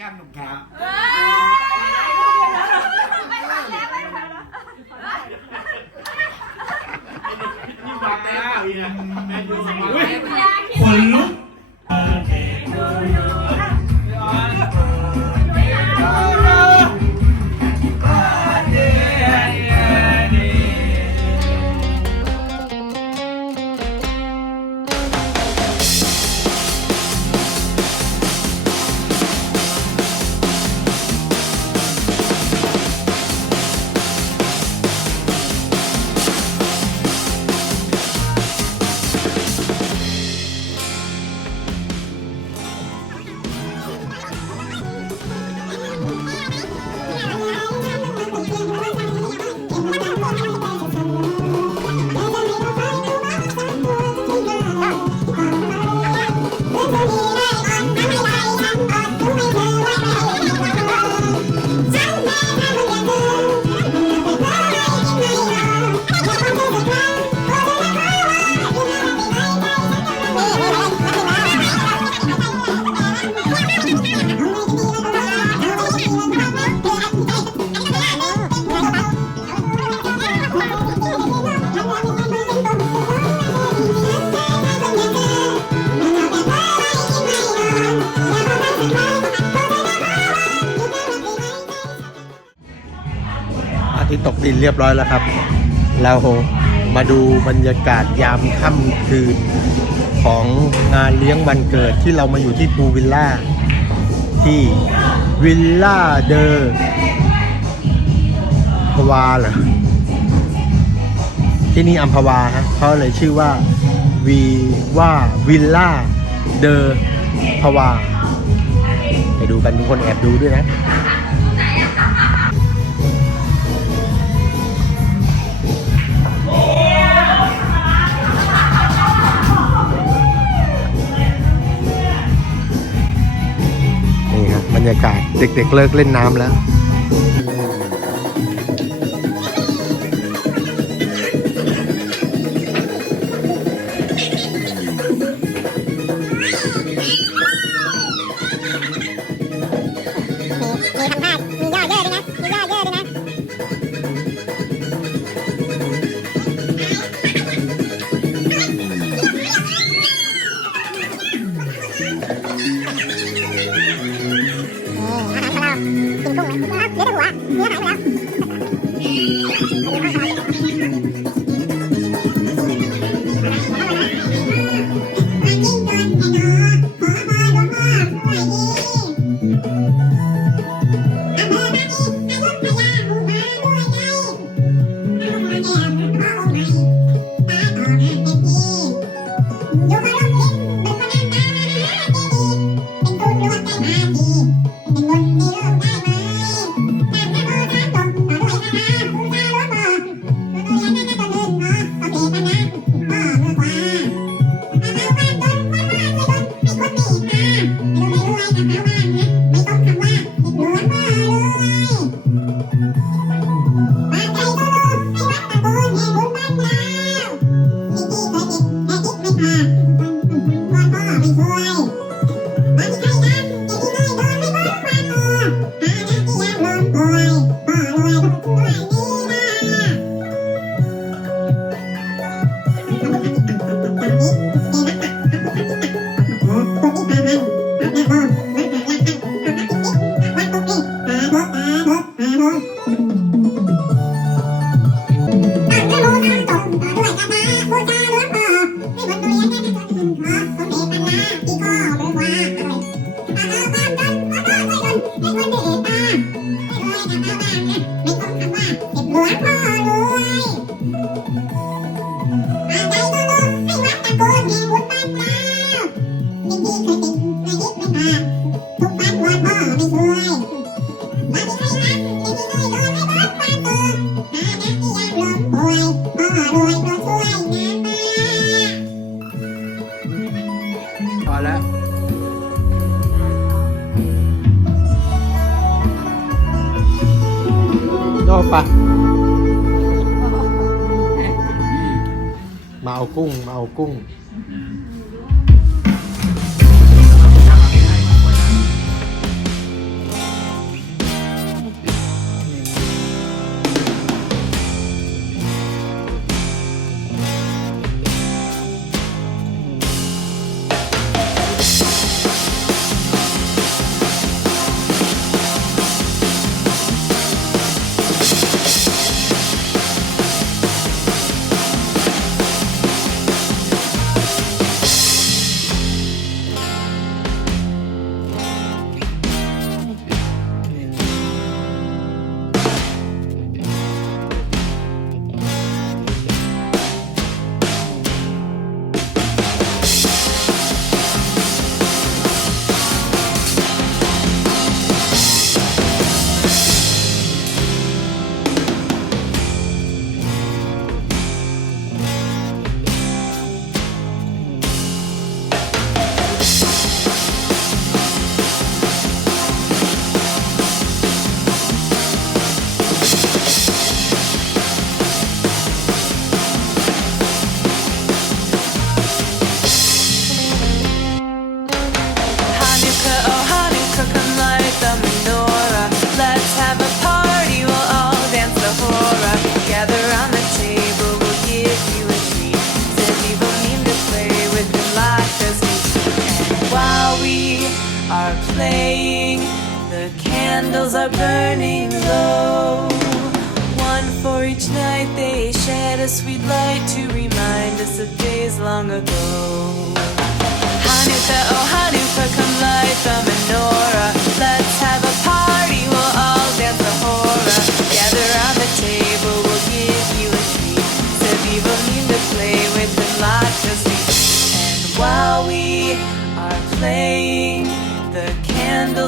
ก้มหนุ่มครับนี่มาแล้วอีนะแมนยูมาคนลุก เรียบร้อยแล้วครับ เรามาดูบรรยากาศยามค่ำคืนของงานเลี้ยงวันเกิดที่เรามาอยู่ที่ภูวิลล่า ที่วิลล่าเดอร์พวาเหรอที่นี่อัมพวาฮะเขาเลยชื่อว่าวีว่าวิลล่าเดอร์พวา ไปดูกันทุกคนแอบดูด้วยนะ รรยากาศ เด็กๆเลิกเล่นน้ำแล้วมีทำท่ามีย่อเยอะด้วยนะ พอแล้วโยกปะมาเอากุ้ง มาเอากุ้ง are burning low. One for each night they shed a sweet light to remind us of days long ago. Hanukkah, oh Hanukkah, come light the menorah. Let's have a party, we'll all dance the hora. Gather around the table, we'll give you a treat. Sevivo need to play with lots of sweets. And while we are playing, the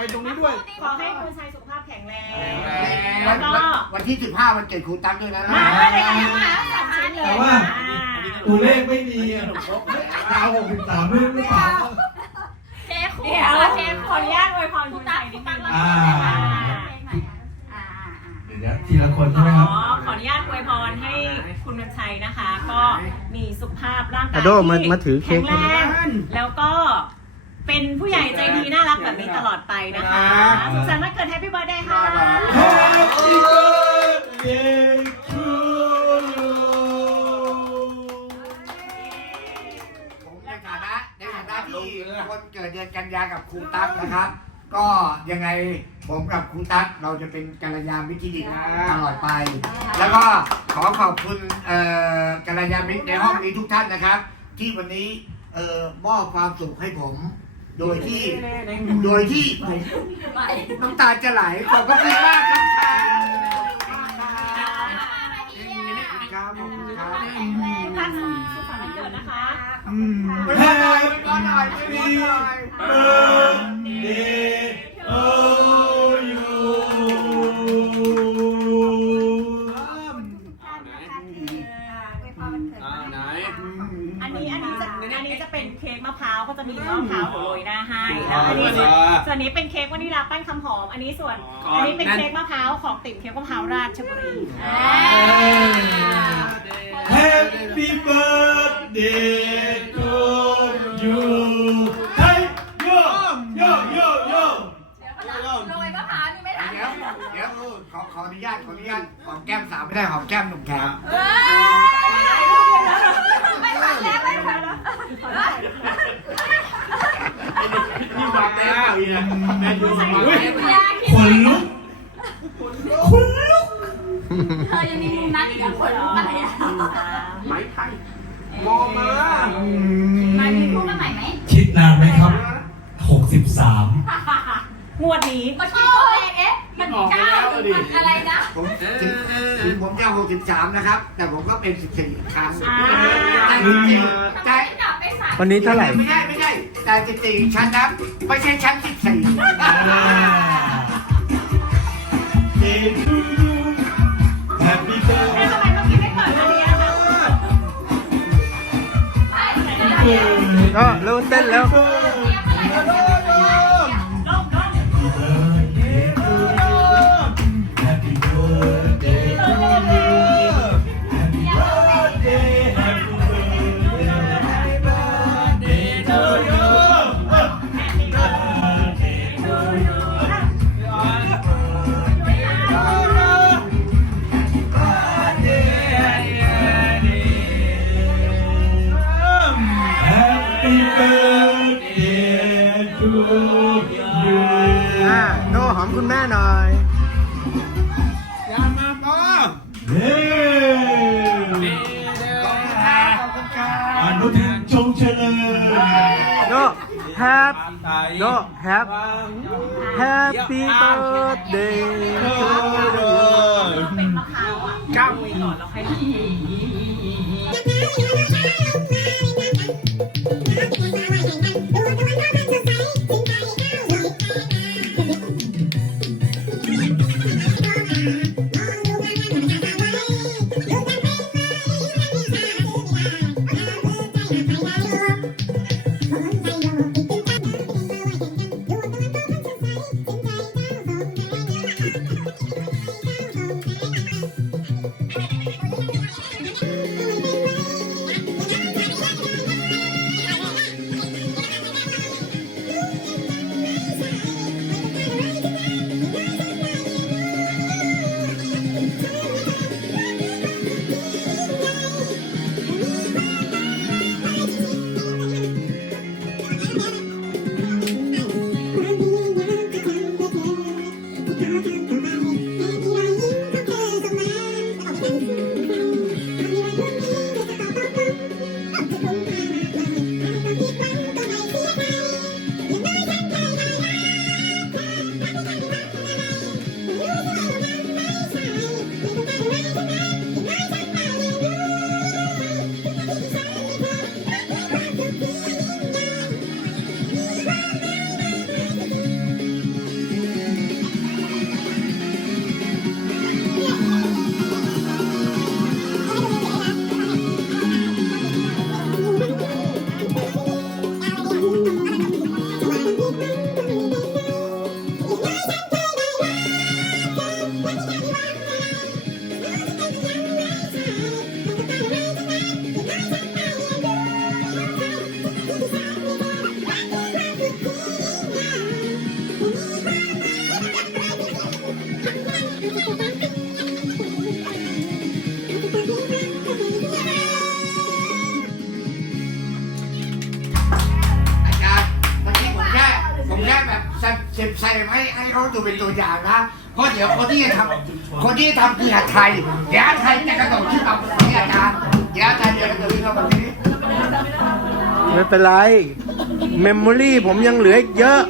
ไปไปตรงนี้ด้วย ขอให้คุณชายสุขภาพแข็งแรงวัแล้วนก็วันที่ 15 วันเกิดครูตั๊กด้วยนะมาเลยค่ะมาสองชิ้นเลยแต่ว่า ตัวเลขไม่มีอะเอาหกสิบสามไม่ไม่เปล่าเค้กคู่เดี๋ยวเค้กขออนุญาตอวยพรคุคุณณตั๊ชากยนิคุดณนึตั๊กงแล้วอ่าอ่าเดี๋ยวทีละคนใช่ไหมขคอรับขออนุญาตอวยพรให้คุณวันชัยนะคะ ก็มีสุขภาพร่างกายอะโดมามาถือเค้แข็กงแรงแล้วก็ เป็นผู้ใหญ่ใจดีน่ารักแบบนี้ตลอดไปนะคะ สุขสันต์วันเกิดแฮปปี้เบิร์ดเดย์ค่ะ Happy birthday to you ผมในฐานะในฐานะที่คนเกิดเดือนกันยากับครูตั๊กนะครับ ก็ยังไงผมกับครูตั๊กเราจะเป็นกัลยาณมิตรที่ดีตลอดไป แล้วก็ขอขอบคุณเอ่อกัลยาณมิตรในห้องนี้ทุกท่านนะครับ ที่วันนี้เอ่อมอบความสุขให้ผม โดยที่ โดยที่ผมน้ำตาจะไหลขอบพระคุณมากครับครับ ค้ ถึงผมจะ63 นะครับ แต่ผมก็เป็น 14 ครั้งอ่า แต่จริงๆแต่กลับไปสามวันนี้เท่าไหร่ ไม่ใช่ไม่ใช่แต่14ชั้นนะไม่ใช่ชั้น 14เดทูยูแฮปปี้เบิร์เอ๊ะทำไมเมื่อกี้ไม่เปิดอันนี้อะคะใช่ไหนดนะเดก็เริ่มเต้นแล้วล คุณแม่หน่อยยามาปอเฮ้ขอบคุณครับขอบคุณครับอนุทินจงเจริญโนแฮปโนแฮปแฮปปี้เบิร์ดเดย์เป็นมะพร้าวอะก้าวไปก่อนแล้วค่อ เขาดูเป็นตัวอย่างนะ เพราะเดี๋ยวคนที่จะทำคนที่ทำคือหาไทยเดี๋ยวหัดไทยจะกระโดดขึ้นมาบนนี้อาจารย์เดี๋ยวอาจารย์จะกระโดดขึ้นมาบนนี้ไม่เป็นไร เมมโมรี่ผมยังเหลืออีกเยอะ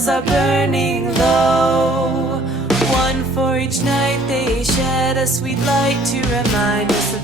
candles are burning low. One for each night they shed a sweet light to remind us